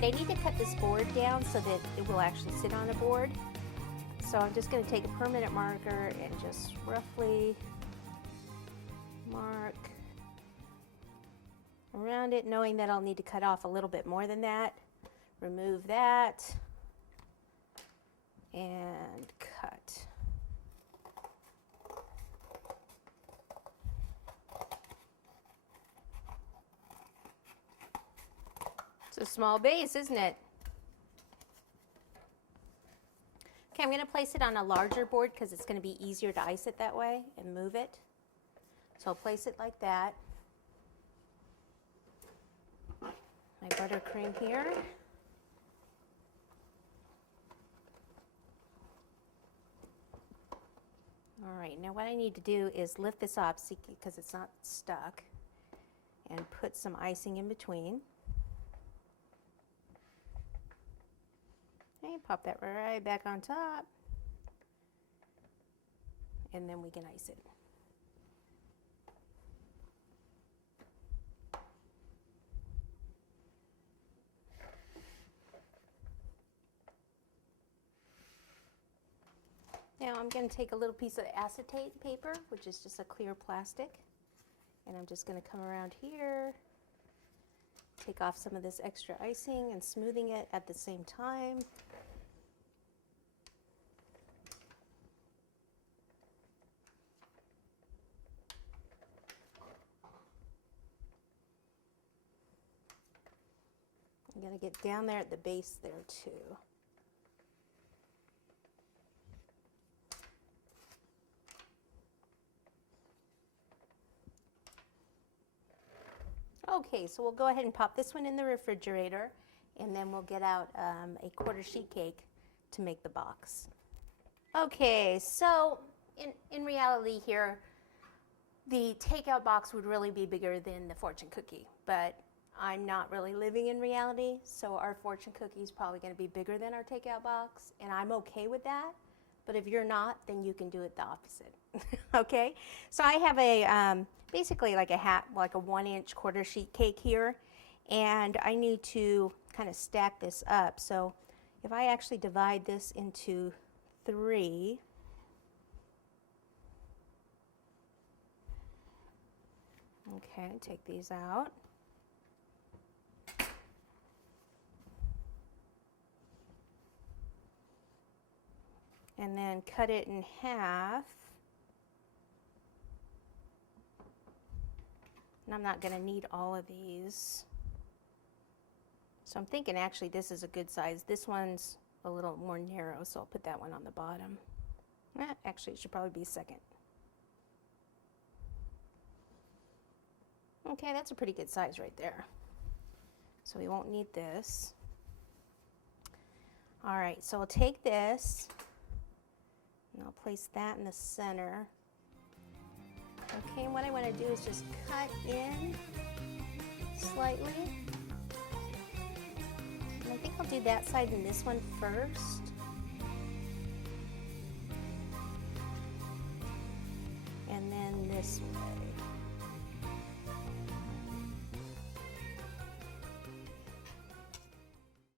right, I need to cut this board down so that it will actually sit on a board. So I'm just going to take a permanent marker and just roughly mark around it, knowing that I'll need to cut off a little bit more than that. Remove that and cut. It's a small base, isn't it? Okay, I'm going to place it on a larger board because it's going to be easier to ice it that way and move it. So I'll place it like that. My buttercream here. All right, now what I need to do is lift this up because it's not stuck, and put some icing in between. Okay, pop that right back on top, and then we can ice it. Now I'm going to take a little piece of acetate paper, which is just a clear plastic, and I'm just going to come around here, take off some of this extra icing and smoothing it at the same time. I'm going to get down there at the base there too. Okay, so we'll go ahead and pop this one in the refrigerator, and then we'll get out a quarter sheet cake to make the box. Okay, so in reality here, the takeout box would really be bigger than the fortune cookie, but I'm not really living in reality, so our fortune cookie is probably going to be bigger than our takeout box, and I'm okay with that. But if you're not, then you can do it the opposite. Okay, so I have a basically like a 1-inch quarter sheet cake here, and I need to kind of stack this up. So if I actually divide this into 3, okay, take these out. And then cut it in half. And I'm not going to need all of these. So I'm thinking actually this is a good size. This one's a little more narrow, so I'll put that one on the bottom. Actually, it should probably be second. Okay, that's a pretty good size right there. So we won't need this. All right, so I'll take this, and I'll place that in the center. Okay, and what I want to do is just cut in slightly. And I think I'll do that side and this one first. And then this one.